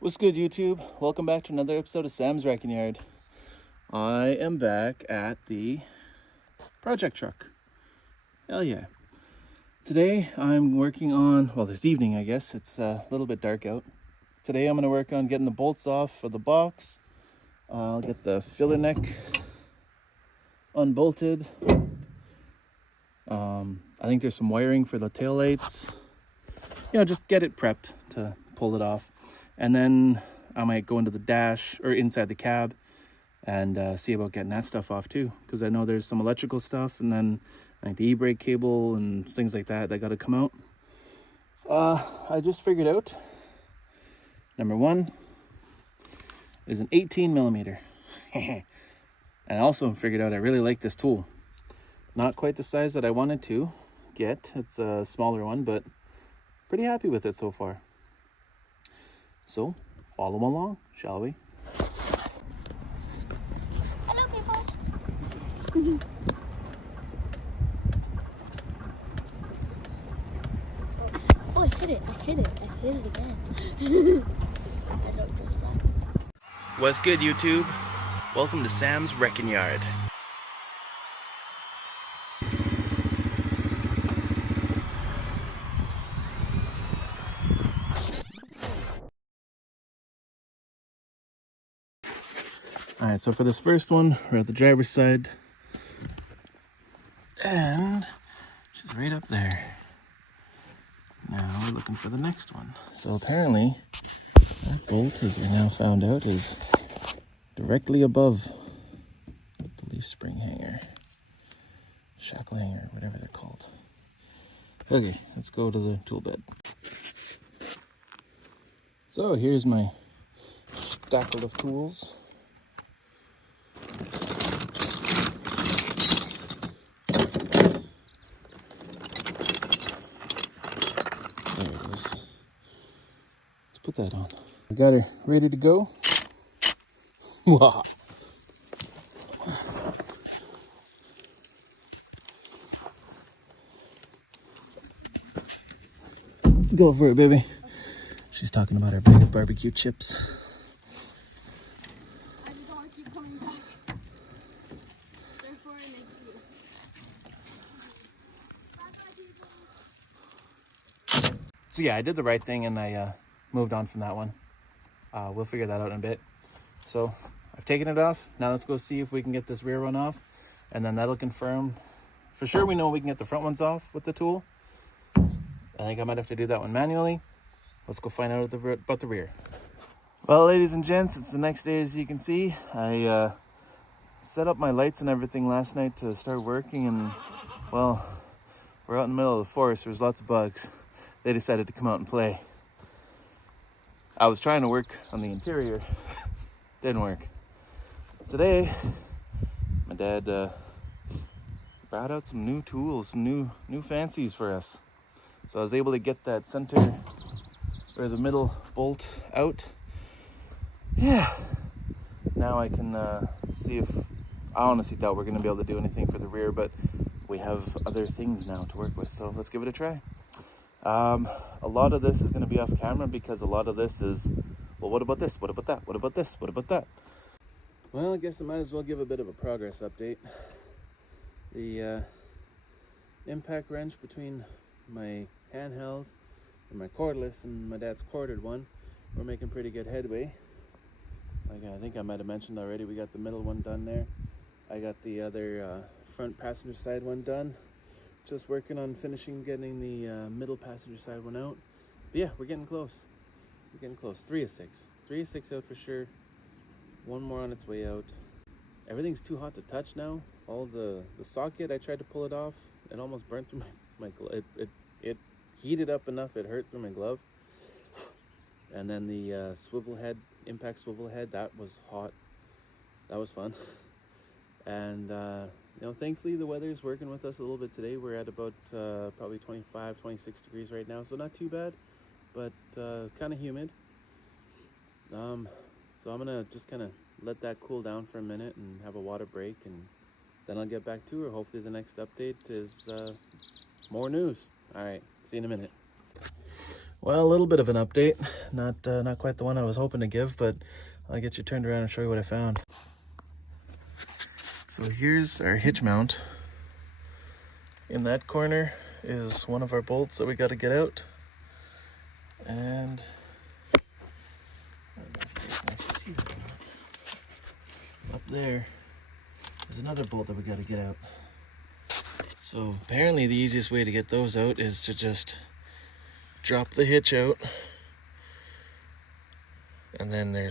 What's good, YouTube? Welcome back to another episode of Sam's Wrecking Yard. I am back at the project truck. Hell yeah. Today I'm working on, well, this evening I guess, it's a little bit dark out. Today I'm going to work on getting the bolts off for the box. I'll get the filler neck unbolted. I think there's some wiring for the tail lights. Just get it prepped to pull it off. And then I might go into the dash or inside the cab and see about getting that stuff off too, because I know there's some electrical stuff and then like the e-brake cable and things like that got to come out. I just figured out number one is an 18 millimeter. And I also figured out I really like this tool. Not quite the size that I wanted to get. It's a smaller one, but pretty happy with it so far. So, follow along, shall we? Hello, people. Oh, I hit it again. I don't trust that. What's good, YouTube? Welcome to Sam's Wrecking Yard. Alright, so for this first one, we're at the driver's side. And she's right up there. Now we're looking for the next one. So apparently, that bolt, as we now found out, is directly above the leaf spring hanger. Shackle hanger, whatever they're called. Okay, let's go to the tool bed. So here's my stackle of tools. There it is. Let's put that on. I got her ready to go. Wow. Go for it, baby. She's talking about her bag of barbecue chips. I just want to keep coming back. Therefore, I make food. So yeah, I did the right thing and I moved on from that one. We'll figure that out in a bit. So I've taken it off. Now let's go see if we can get this rear one off. And then that'll confirm. For sure we know we can get the front ones off with the tool. I think I might have to do that one manually. Let's go find out about the rear. Well, ladies and gents, it's the next day. As you can see, I set up my lights and everything last night to start working, and well, we're out in the middle of the forest. There's lots of bugs. They decided to come out and play. I was trying to work on the interior. Didn't work. Today, my dad brought out some new tools, some new fancies for us. So I was able to get that center or the middle bolt out. Yeah. Now I can see if, I honestly doubt we're going to be able to do anything for the rear, but we have other things now to work with. So let's give it a try. A lot of this is going to be off camera because a lot of this is, well, what about this? What about that? What about this? What about that? Well, I guess I might as well give a bit of a progress update. The impact wrench between my handheld and my cordless and my dad's corded one, we're making pretty good headway. Like I think I might have mentioned already, we got the middle one done there. I got the other front passenger side one done. Just working on finishing getting the middle passenger side one out. But yeah, we're getting close. We're getting close. 3 of 6. 3 of 6 out for sure. One more on its way out. Everything's too hot to touch now. All the socket, I tried to pull it off. It almost burnt through my glove. It heated up enough it hurt through my glove. And then the swivel head, impact swivel head, that was hot. That was fun. And thankfully the weather's working with us a little bit today. We're at about probably 25, 26 degrees right now, so not too bad, but kind of humid. So I'm gonna just kind of let that cool down for a minute and have a water break, and then I'll get back to her. Hopefully the next update is more news. All right, see you in a minute. Well, a little bit of an update. Not quite the one I was hoping to give, but I'll get you turned around and show you what I found. So here's our hitch mount. In that corner is one of our bolts that we got to get out. And I don't know if you guys can actually see that or not. Up there is another bolt that we got to get out. So apparently the easiest way to get those out is to just drop the hitch out. And then you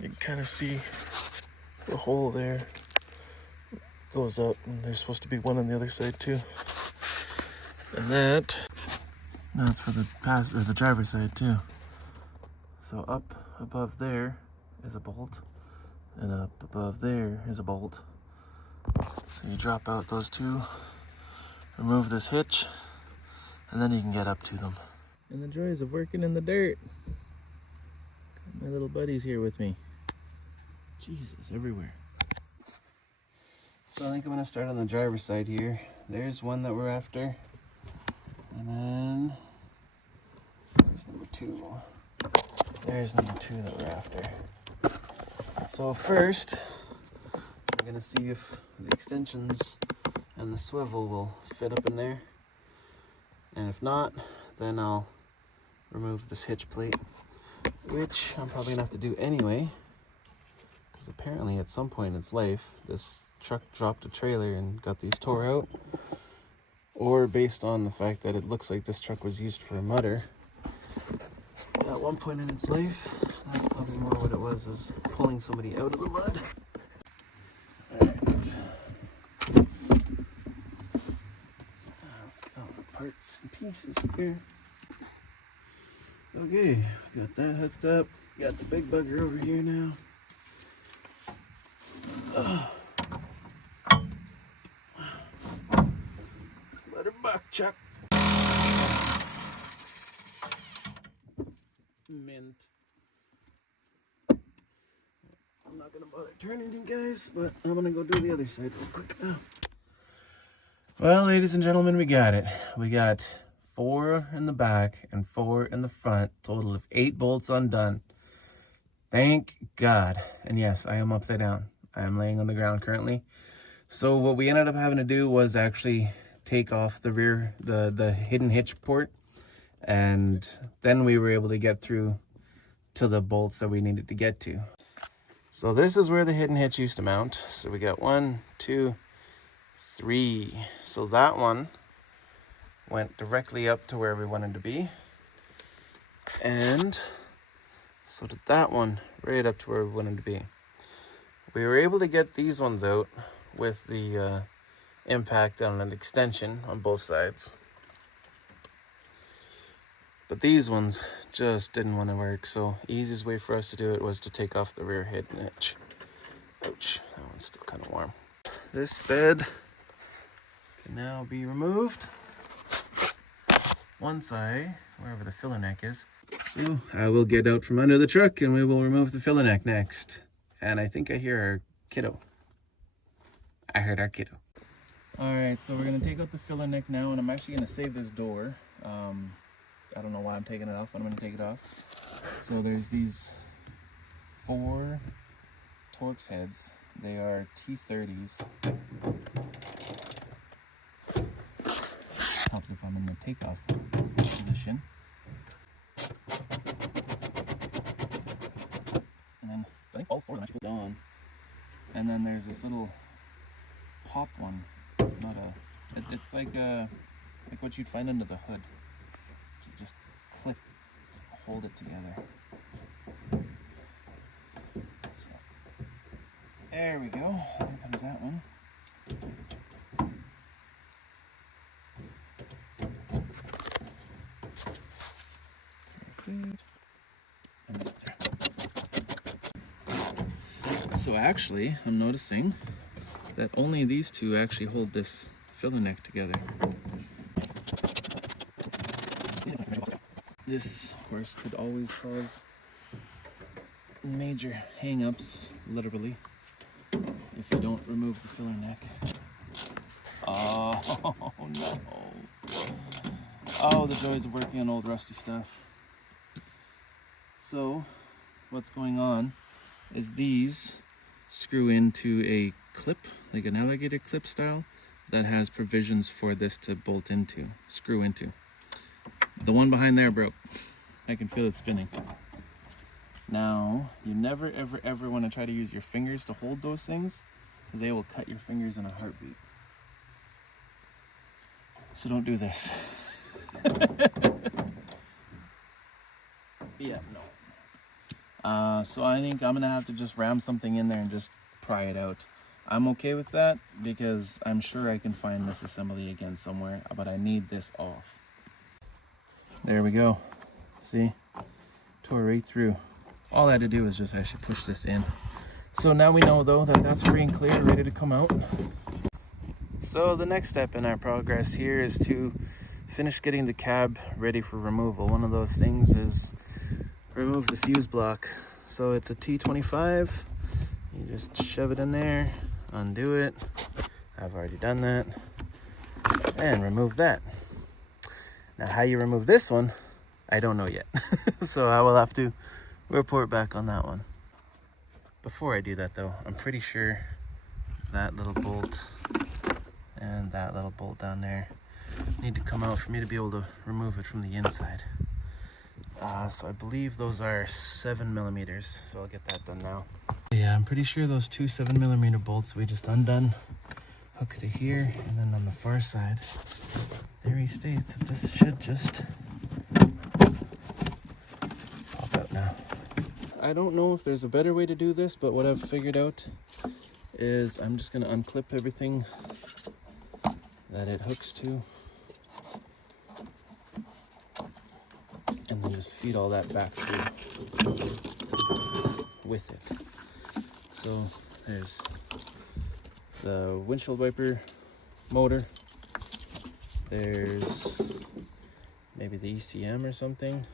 can kind of see the hole there goes up, and there's supposed to be one on the other side too. And that's for the driver's side too. So up above there is a bolt, and up above there is a bolt. So you drop out those two, remove this hitch, and then you can get up to them. And the joys of working in the dirt. Got my little buddies here with me. Jesus, everywhere. So I think I'm gonna start on the driver's side here. There's one that we're after. And then there's number two. There's number two that we're after. So first, I'm gonna see if the extensions and the swivel will fit up in there. And if not, then I'll remove this hitch plate, which I'm probably gonna have to do anyway. Because apparently at some point in its life, this truck dropped a trailer and got these tore out. Or based on the fact that it looks like this truck was used for a mudder at one point in its life, that's probably more what it was, is pulling somebody out of the mud. Alright. Let's get all the parts and pieces here. Okay, got that hooked up. Got the big bugger over here now. Let her buck, Chuck. Mint. I'm not gonna bother turning it, guys, but I'm gonna go do the other side real quick now. Well, ladies and gentlemen, we got it. We got 4 in the back and 4 in the front, total of 8 bolts undone. Thank God. And yes, I am upside down. I am laying on the ground currently. So what we ended up having to do was actually take off the rear, the hidden hitch port, and then we were able to get through to the bolts that we needed to get to. So this is where the hidden hitch used to mount. So we got 1, 2, 3. So that one went directly up to where we wanted to be. And so did that one, right up to where we wanted to be. We were able to get these ones out with the impact on an extension on both sides. But these ones just didn't want to work, so easiest way for us to do it was to take off the rear hidden hitch. Ouch, that one's still kind of warm. This bed can now be removed once wherever the filler neck is. So I will get out from under the truck and we will remove the filler neck next. And I think I hear our kiddo. I heard our kiddo. All right, so we're gonna take out the filler neck now, and I'm actually gonna save this door. I don't know why I'm taking it off, but I'm gonna take it off. So there's these 4 Torx heads. They are T30s. Helps if I'm in the takeoff position. And then I think all 4 of them actually put on. And then there's this little pop one. It's like what you'd find under the hood. You just clip, hold it together. So, there we go. There comes that one. Perfect. And that's there. So actually, I'm noticing that only these 2 actually hold this filler neck together. This, of course, could always cause major hang-ups, literally, if you don't remove the filler neck. Oh no! Oh, the joys of working on old rusty stuff. So, what's going on is these screw into a clip, like an alligator clip style, that has provisions for this to bolt into, screw into. The one behind there broke. I can feel it spinning. Now, you never, ever, ever want to try to use your fingers to hold those things, because they will cut your fingers in a heartbeat. So don't do this. Yeah, no. So I think I'm gonna have to just ram something in there and just pry it out. I'm okay with that because I'm sure I can find this assembly again somewhere, but I need this off. There we go. See? Tore right through. All I had to do was just actually push this in. So now we know though that that's free and clear, ready to come out. So the next step in our progress here is to finish getting the cab ready for removal. One of those things is remove the fuse block. So it's a T25. You just shove it in there, undo it. I've already done that. And remove that. Now how you remove this one, I don't know yet. So I will have to report back on that one. Before I do that though, I'm pretty sure that little bolt and that little bolt down there need to come out for me to be able to remove it from the inside. So I believe those are 7mm, so I'll get that done now. Yeah, I'm pretty sure those two 7mm bolts we just undone, hook it to here, and then on the far side, theory states that this should just pop out now. I don't know if there's a better way to do this, but what I've figured out is I'm just gonna unclip everything that it hooks to, and then just feed all that back through with it. So there's the windshield wiper motor, there's maybe the ECM or something.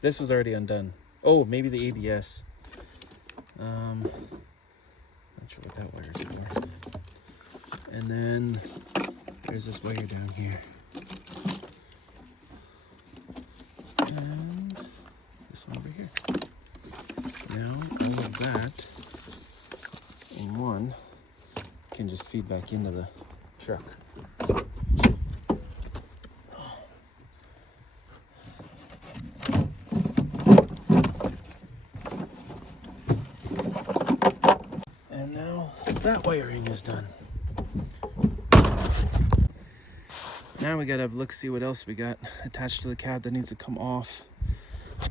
This was already undone. Oh, maybe the ABS. Not sure what that wire is for. And then there's this wire down here. And this one over here. Now all of that in one can just feed back into the truck. And now that wiring is done. Now we gotta have a look, see what else we got attached to the cab that needs to come off.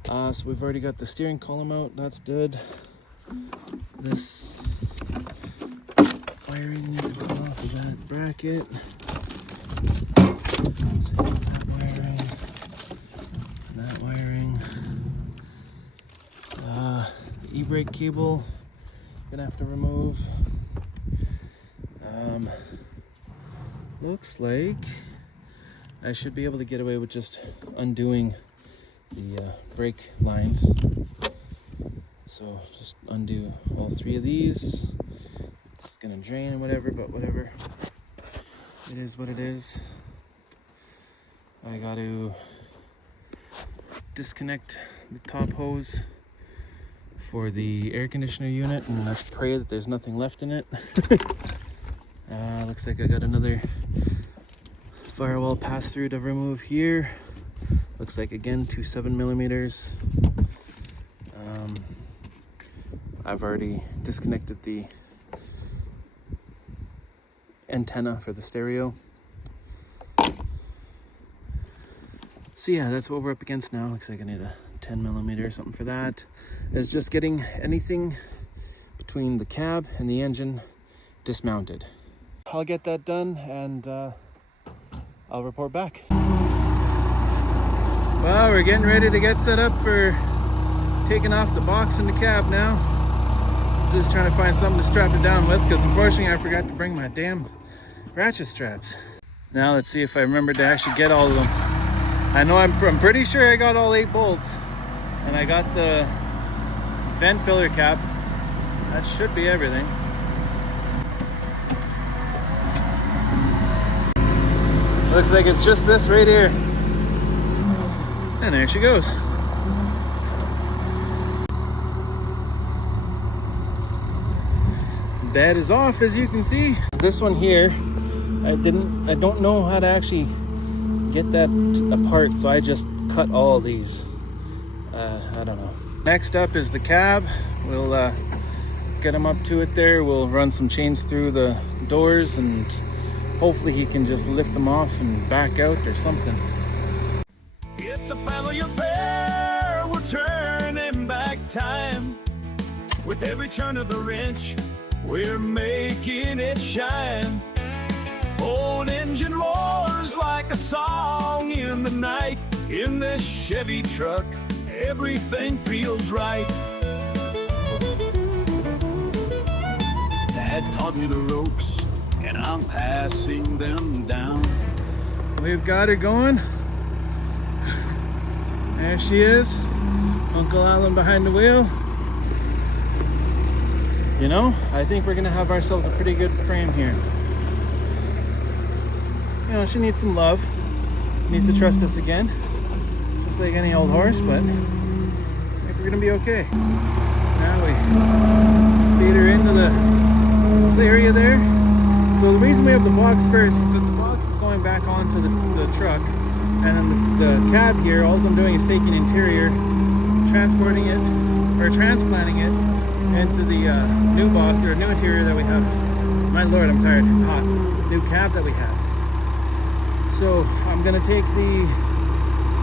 So we've already got the steering column out, that's good. This wiring needs to come off of that bracket. Same with that wiring. E-brake cable, gonna have to remove. Looks like I should be able to get away with just undoing the brake lines. So just undo all three of these. It's gonna drain and whatever, but whatever. It is what it is. I got to disconnect the top hose for the air conditioner unit, and I pray that there's nothing left in it. Looks like I got another firewall pass through to remove here. Looks like again 2 7mm. I've already disconnected the antenna for the stereo. So yeah, that's what we're up against now. Looks like I need a 10mm or something for that. It's just getting anything between the cab and the engine dismounted. I'll get that done and I'll report back. Well, we're getting ready to get set up for taking off the box in the cab now. Just trying to find something to strap it down with, because unfortunately I forgot to bring my damn ratchet straps. Now let's see if I remember to actually get all of them. I know I'm pretty sure I got all 8 bolts, and I got the vent filler cap. That should be everything. Looks like it's just this right here. And there she goes. Bed is off, as you can see. This one here, I don't know how to actually get that apart, so I just cut all these. I don't know. Next up is the cab. We'll get him up to it there. We'll run some chains through the doors and hopefully he can just lift them off and back out or something. It's a family affair, we're turning back time. With every turn of the wrench, we're making it shine. Old engine roars like a song in the night. In this Chevy truck, everything feels right. Dad taught me the ropes, and I'm passing them down. We've got her going. There she is. Uncle Alan behind the wheel. You know, I think we're gonna have ourselves a pretty good frame here. You know, she needs some love. Needs to trust us again. Just like any old horse, but I think we're gonna be okay. Now we feed her into the area there. So the reason we have the box first is because the box is going back onto the truck. And then the cab here, all I'm doing is taking interior, transporting it, or transplanting it into the new box, or new interior that we have. My lord, I'm tired, it's hot. New cab that we have. So I'm gonna take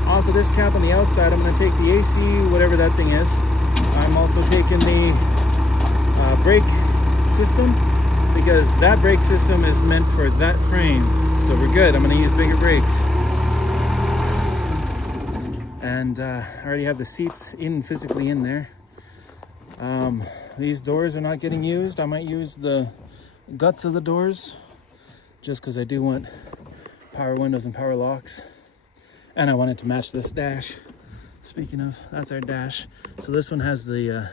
off of this cap on the outside, I'm gonna take the AC, whatever that thing is. I'm also taking the brake system, because that brake system is meant for that frame. So we're good, I'm gonna use bigger brakes. And I already have the seats physically in there. These doors are not getting used. I might use the guts of the doors just because I do want power windows and power locks. And I want it to match this dash. Speaking of, that's our dash. So this one has the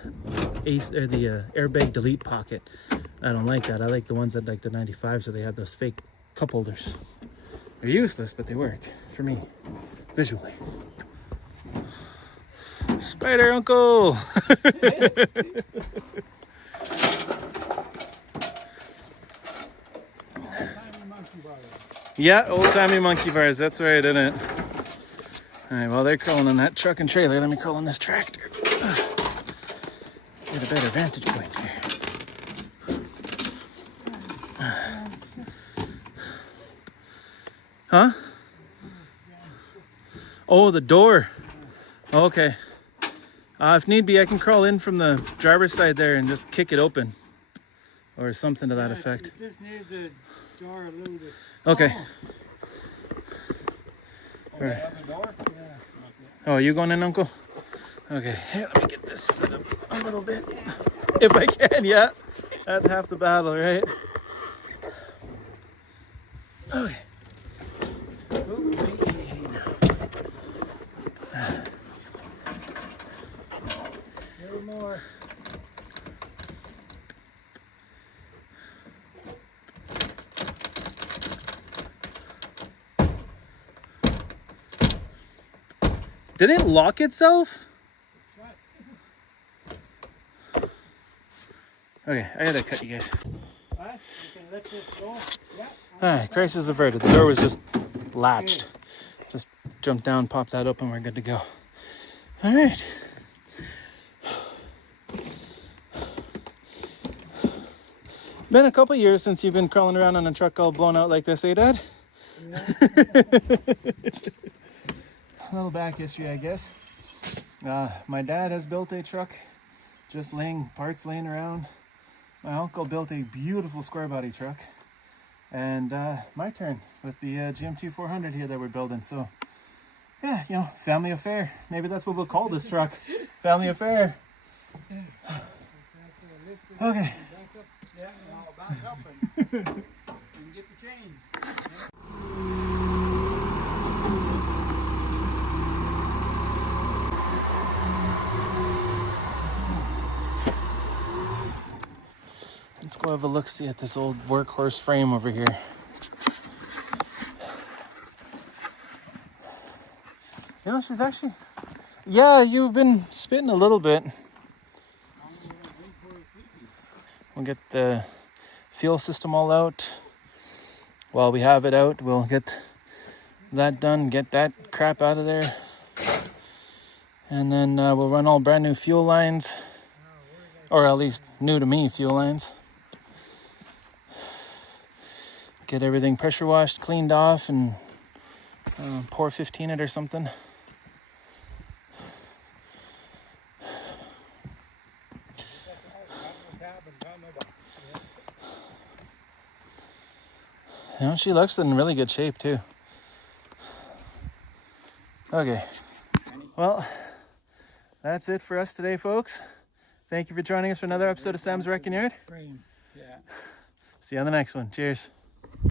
airbag delete pocket. I don't like that. I like the ones that like the 95, so they have those fake cup holders. They're useless, but they work for me visually. Spider Uncle! Yeah, old-timey monkey bars, that's right, isn't it? Alright, well, they're crawling on that truck and trailer. Let me crawl on this tractor. Get a better vantage point here. Huh? Oh, the door. Okay. If need be, I can crawl in from the driver's side there and just kick it open. Or something to that effect. It just needs a jar a little bit. Okay. Oh, the other door? Yeah. Oh, you going in, Uncle? Okay. Here, let me get this set up a little bit. If I can, yeah. That's half the battle, right? Okay. Ooh, hey, now. A little more. Did it lock itself? Okay, I gotta cut you guys. Alright, you can let this go. Yeah. Alright, crisis averted. The door was just latched. Just jump down, pop that open, we're good to go. Alright. Been a couple years since you've been crawling around on a truck all blown out like this, eh, Dad? Yeah. A little back history, I guess. My dad has built a truck, just parts laying around. My uncle built a beautiful square body truck. And my turn with the GMT400 here that we're building. So, yeah, you know, family affair. Maybe that's what we'll call this truck. Family affair. Okay. Yeah, I'll back up and get the change. Let's go have a look-see at this old workhorse frame over here. You know, No, she's actually... Yeah, you've been spitting a little bit. We'll get the fuel system all out. While we have it out, we'll get that done, get that crap out of there. And then we'll run all brand new fuel lines. Or at least new to me fuel lines. Get everything pressure washed, cleaned off, and pour 15 it or something. You know, she looks in really good shape too. Okay. Well, that's it for us today, folks. Thank you for joining us for another episode of Sam's Wrecking Yard. Frame. Yeah. See you on the next one. Cheers.